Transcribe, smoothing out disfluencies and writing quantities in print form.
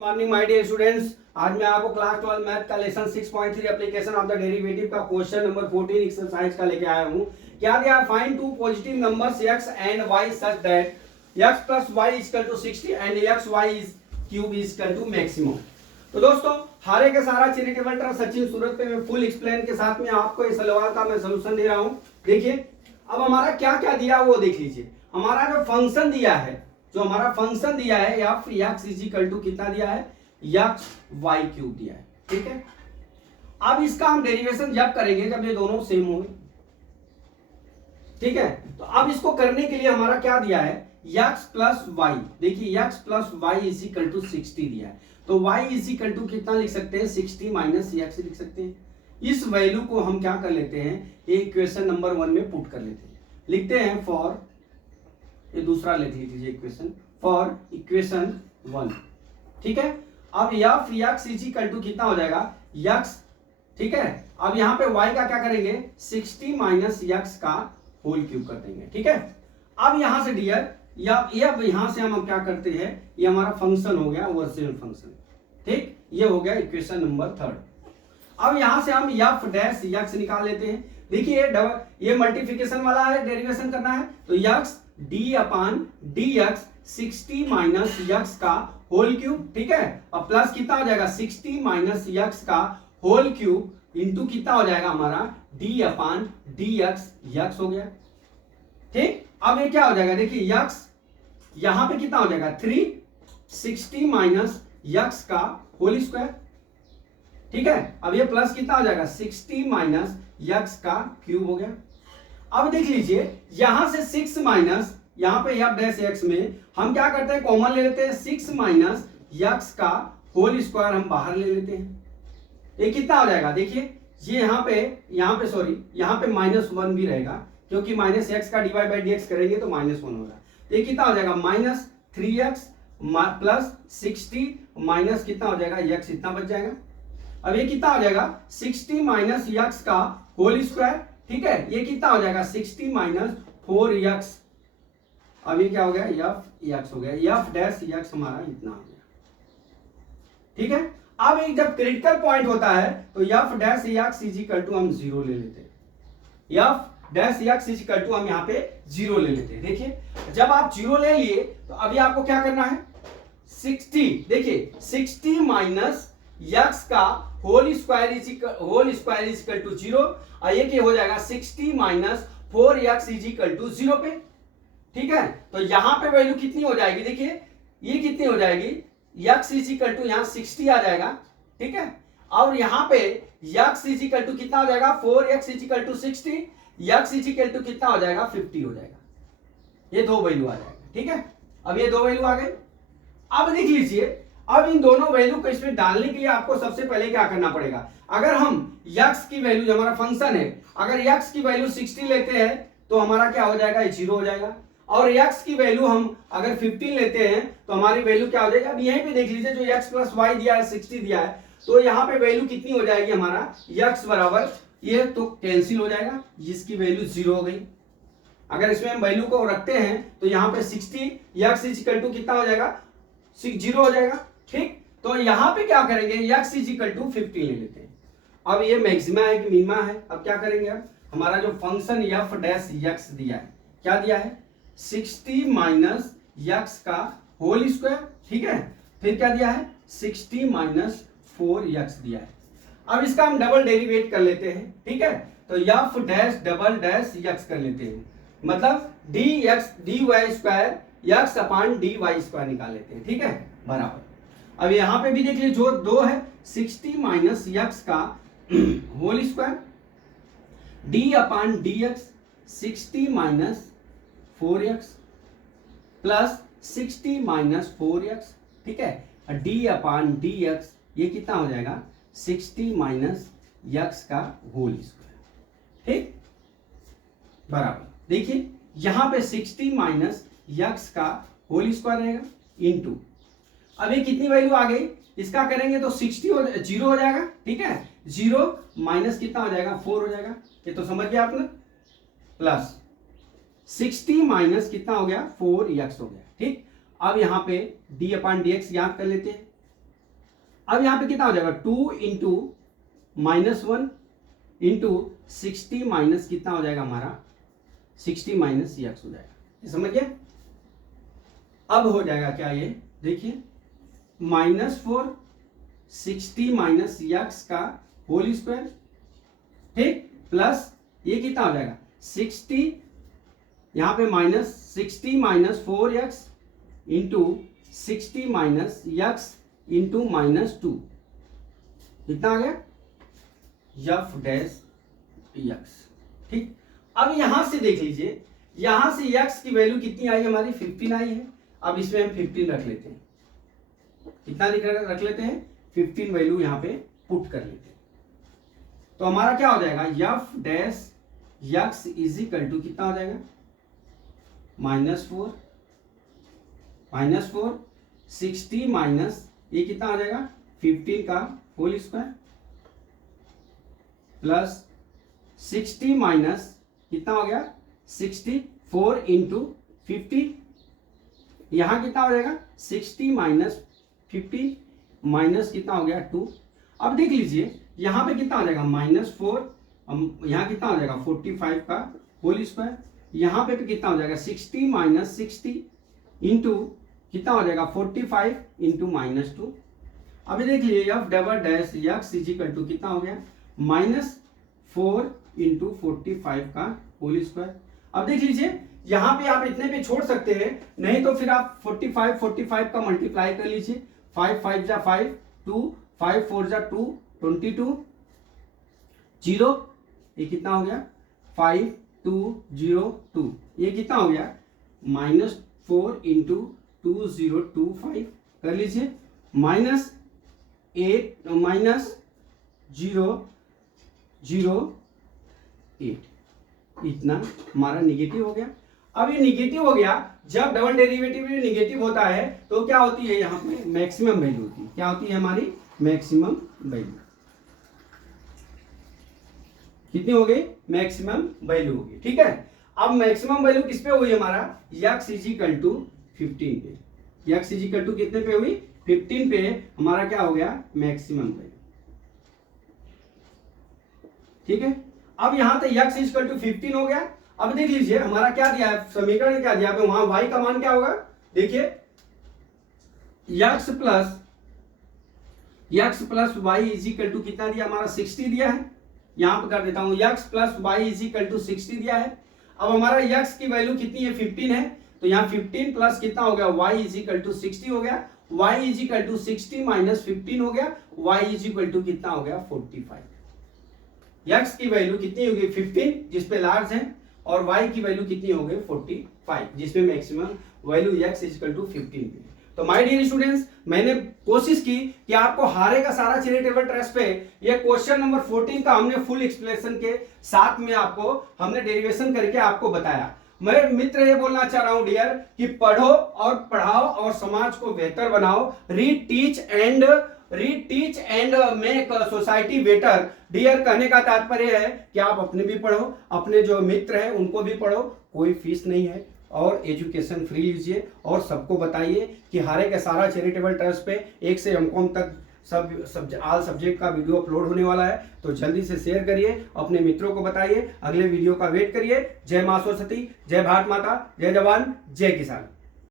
Morning my dear students. आज मैं आपको क्लास 12 मैथ का lesson 6.3 application of the derivative का क्वेश्चन नंबर 14 एक्सरसाइज का लेके आया हूं। क्या दिया? Find two positive numbers x and y such that x plus y is equal to 60 and x y is cube is equal to maximum। तो दोस्तों हारे के सारा चैरिटेबल ट्रस्ट सचिन सूरत पे मैं फुल एक्सप्लेन के साथ में आपको इस सवाल का मैं सोल्यूशन दे रहा हूं। देखिए अब हमारा क्या क्या दिया वो देख लीजिए। हमारा जो फंक्शन दिया है, जो हमारा फंक्शन दिया है F X is equal to कितना दिया है, एक्स वाई क्यूब दिया है। ठीक है, अब इसका हम डेरिवेशन जब करेंगे जब ये दोनों सेम होंगे। ठीक है, तो अब इसको करने के लिए हमारा क्या दिया है, एक्स प्लस वाई। देखिए X plus Y is equal to 60 दिया है, तो y इज इक्वल टू कितना लिख सकते हैं, 60 माइनस एक्स लिख सकते हैं। इस वैल्यू को हम क्या कर लेते हैं, ये इक्वेशन नंबर 1 में पुट कर लेते हैं। लिखते हैं फॉर, ये दूसरा लिख लीजिए इक्वेशन, फॉर इक्वेशन 1। ठीक है, अब F X is equal to कितना हो जाएगा, एक्स। ठीक है, अब यहाँ पे y का क्या करेंगे, 60 माइनस एक्स का होल क्यूब कर देंगे। ठीक है, अब यहां से डियर या अब यहां से हम क्या करते हैं, ये हमारा फंक्शन हो गया ओरिजिनल फंक्शन। ठीक, ये हो गया इक्वेशन नंबर 3। अब यहां से हम एफ डैश एक्स निकाल लेते हैं। देखिए ये मल्टीप्लिकेशन वाला है, डेरिवेशन करना है, तो x D upon D X 60 minus X का होल क्यूब। ठीक है, अब प्लस कितना हो जाएगा, 60 माइनस एक्स का होल क्यूब इंटू कितना हो जाएगा हमारा D upon D x, x हो गया। ठीक, अब ये क्या हो जाएगा, देखिए एक्स यहां पे कितना हो जाएगा 360 माइनस एक्स का होल स्क्वायर। ठीक है, अब ये प्लस कितना हो जाएगा 60 माइनस एक्स का क्यूब हो गया। अब देख लीजिए यहां से 6 माइनस यहां पे एफ डैश एक्स में हम क्या करते हैं, कॉमन ले लेते हैं, 6 माइनस एक्स का होल स्क्वायर हम बाहर ले लेते हैं। ये कितना हो जाएगा, देखिए ये यहाँ पे सॉरी यहाँ पे -1 भी रहेगा, क्योंकि माइनस एक्स का डिवाइड बाई डी एक्स करेंगे तो -1 होगा। ये कितना हो जाएगा, -3x प्लस 60 माइनस कितना हो जाएगा, x इतना बच जाएगा। अब ये कितना हो जाएगा, 60 माइनस एक्स का होल स्क्वायर। ठीक है, ये कितना हो जाएगा 60 माइनस 4x। अब ये क्या हो गया, एफ एक्स हो गया, एफ डैश एक्स हमारा इतना हो गया। ठीक है, अब एक जब क्रिटिकल पॉइंट होता है तो F dash X is equal to हम 0 ले लेते हैं। F dash X is equal to हम यहाँ पे 0 ले लेते हैं। देखिए जब आप 0 ले लिए तो अभी आपको क्या करना है, 60, देखिए 60 माइनस एक्स का whole square is equal to 0, और ये क्या हो जाएगा 60 minus 4x is equal to 0 पे। ठीक है, तो यहां पे वैल्यू कितनी हो जाएगी, देखिए ये कितनी हो जाएगी, x इज इक्वल टू यहाँ 60 आ जाएगा। ठीक है, और यहां पे x इज इक्वल टू कितना हो जाएगा, 4x is equal to 60, x is equal to कितना हो जाएगा 50 हो जाएगा। ये दो वैल्यू आ जाएगा। ठीक है, अब ये दो वैल्यू आ गए। अब देख लीजिए, अब इन दोनों वैल्यू को इसमें डालने के लिए आपको सबसे पहले क्या करना पड़ेगा, अगर हम x की वैल्यू, जो हमारा फंक्शन है, अगर x की वैल्यू 60 लेते हैं तो हमारा क्या हो जाएगा, 0 हो जाएगा। और x की वैल्यू हम अगर 15 लेते हैं तो हमारी वैल्यू क्या हो जाएगी। अब यहीं पे देख लीजिए, जो x प्लस वाई दिया है 60 दिया है, तो यहाँ पे वैल्यू कितनी हो जाएगी हमारा, x बराबर ये तो कैंसिल हो जाएगा, जिसकी वैल्यू 0 हो गई। अगर इसमें हम वैल्यू को रखते हैं तो यहाँ पे 60 x इज इक्वल टू कितना हो जाएगा, 0 हो जाएगा। ठीक, तो यहाँ पे क्या करेंगे, x इज इक्वल टू 15 ले लेते हैं। अब ये मैक्सिमा है कि मिनिमा है, अब क्या करेंगे, अब हमारा जो फंक्शन एफ डैश एक्स दिया है, क्या दिया है 60 माइनस एक्स का होल स्क्वायर। ठीक है, फिर क्या दिया है 60 माइनस 4x दिया है। अब इसका हम डबल डेरिवेट कर लेते हैं। ठीक है, तो F dash double dash X कर लेते हैं, मतलब D X D Y square X upon D Y square निकाल लेते हैं। ठीक है, बराबर। अब यहाँ पे भी देख लीजिए, जो 2 है 60 माइनस एक्स का whole square D upon D X 60 minus 4x plus 60 minus 4x। ठीक है, डी अपान डी एक्स ये कितना हो जाएगा, 60 माइनस एक्स का होल स्क्वायर। ठीक, बराबर। देखिए यहां पे 60 माइनस एक्स का होल स्क्वायर रहेगा इनटू, अब ये कितनी वैल्यू आ गई, इसका करेंगे तो 0 हो जाएगा। ठीक है, 0 माइनस कितना हो जाएगा, 4 हो जाएगा। ये तो समझ गया आपने, प्लस 60 माइनस कितना हो गया, 4x हो गया। ठीक, अब यहां पे d अपान dx याद कर लेते हैं। अब यहाँ पे कितना हो जाएगा 2 इंटू -1 इंटू 60 माइनस कितना हो जाएगा हमारा 60 माइनस x हो जाएगा, ये समझ गया। अब हो जाएगा क्या ये देखिए -4 60 माइनस x का होल स्क्वायर, ठीक, प्लस ये कितना हो जाएगा 60 यहां पे -60 minus 4x into 60 minus x into -2 कितना आ गया f डैश x, ठीक। अब यहां से देख लीजिए, यहां से x की वैल्यू कितनी आई हमारी 15 आई है। अब इसमें हम 15 रख लेते हैं, कितना रख लेते हैं 15 वैल्यू यहां पे पुट कर लेते हैं। तो हमारा क्या हो जाएगा f dash x is equal to कितना हो जाएगा -4 60 माइनस ये कितना आ जाएगा 15 का होल स्क्वायर प्लस 60 माइनस कितना हो गया 64 इंटू 50, यहां कितना हो जाएगा 60 माइनस 50 माइनस कितना हो गया 2। अब देख लीजिए यहां पे कितना हो जाएगा -4, यहां कितना हो जाएगा 45 का होल स्क्वायर, यहां पे कितना हो जाएगा 60 माइनस 60 इंटू कितना हो जाएगा 45 इंटू -2। अभी देख लीजिए f double dash x is equal to कितना हो गया -4 इंटू 45 का होल स्क्वायर। अब देख लीजिए यहां पे आप इतने पे छोड़ सकते हैं, नहीं तो फिर आप 45 का मल्टीप्लाई कर लीजिए, 5 5 जा 5 2 5 4 जा 2 22 0, ये कितना हो गया 5 2 0 2, ये कितना हो गया -4 इंटू 2025 कर लीजिए -8 -008, इतना हमारा निगेटिव हो गया। अब ये निगेटिव हो गया, जब डबल डेरिवेटिव निगेटिव होता है तो क्या होती है यहाँ पे मैक्सिमम वैल्यू होती है, क्या होती है हमारी मैक्सिमम वैल्यू, कितनी हो गई मैक्सिमम वैल्यू होगी, ठीक है। अब मैक्सिमम वैल्यू किस पे हुई हमारा x इज इक्वल टू 15 पे, x इज इक्वल टू कितने पे हुई 15 पे हमारा क्या हो गया मैक्सिमम वैल्यू, ठीक है। अब यहां तक x इज इक्वल टू 15 हो गया। अब देख लीजिए हमारा क्या दिया है समीकरण, क्या दिया है वहां y का मान क्या होगा, देखिए x plus y is equal to कितना दिया हमारा 60 दिया है, यहां पर कर देता हूं x plus y is equal to 60 दिया है। अब हमारा x की वैल्यू कितनी है 15 है, तो यहाँ 15 प्लस कितना हो गया y इज इक्वल टू 60 हो गया, y is equal to 60 minus 15 हो गया, y इज इक्वल टू कितना हो गया 45। x की वैल्यू कितनी होगी 15 जिसपे लार्ज है, और y की वैल्यू कितनी हो गई 45 जिसमें maximum value x is equal to 15 पे। तो माय डियर स्टूडेंट्स, मैंने कोशिश की कि आपको हारे का सारा चैरिटेबल ट्रस्ट पे ये क्वेश्चन नंबर 14 का हमने फुल एक्सप्लेनेशन के साथ में आपको हमने डेरिवेशन करके आपको बताया। मैं मित्र ये बोलना चाह रहा हूं डियर कि पढ़ो और पढ़ाओ और समाज को बेहतर बनाओ, read teach and make society better. Dear कहने का तात्पर्य है कि आप अपने भी पढ़ो, अपने जो मित्र हैं उनको भी पढ़ो, कोई फीस नहीं है और एजुकेशन फ्री लीजिए और सबको बताइए कि हारे के सारा चैरिटेबल ट्रस्ट पे 1 से एमकॉम तक ऑल सब्जेक्ट का वीडियो अपलोड होने वाला है। तो जल्दी से शेयर करिए, अपने मित्रों को बताइए, अगले वीडियो का वेट करिए। जय मां सरस्वती, जय भारत माता, जय जवान, जय किसान।